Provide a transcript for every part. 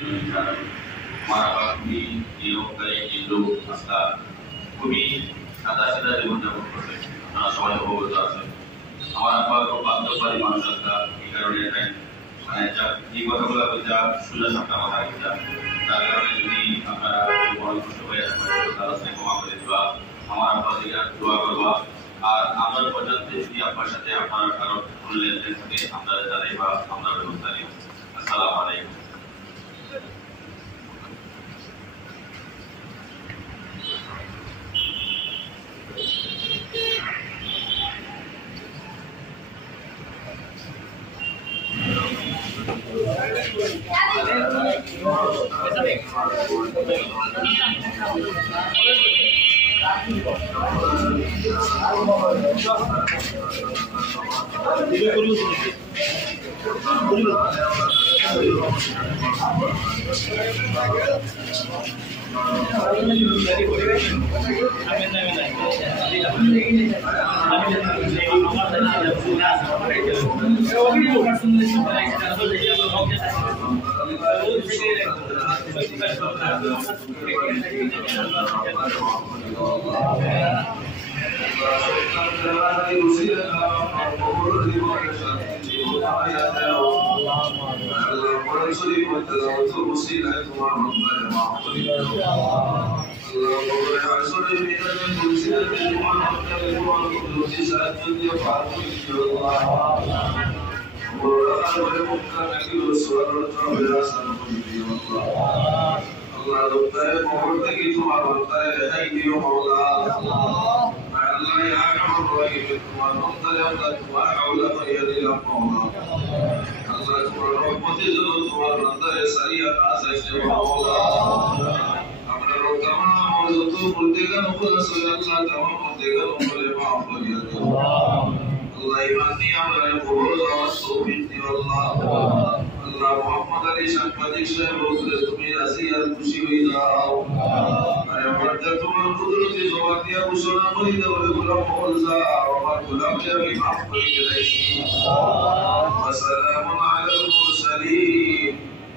हमारा भी ये लोग करे ये लोग रास्ता খুবই সাদা সাদা জীবনযাপন করবে আপনারা সবাই অবগত আছেন আমার আব্বা খুব বাধ্যবাদী মানুষ একটা এই কারণে মানে এই কথাগুলো যা শুনে সাপটা কথা যা যার কারণে যদি আপনারা বড় কষ্ট হয়ে থাকেন তারা সে ক্ষমা করে দেওয়া আমার আব্বা থেকে দোয়া করবা আর আমার পর্যন্ত যদি আপনার সাথে আপনার কারো ভুল লেনদেন থাকে আমরা জানাই বা আমরা ব্যবস্থা নিই আসসালামু আলাইকুম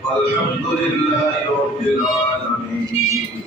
والحمد لله رب العالمين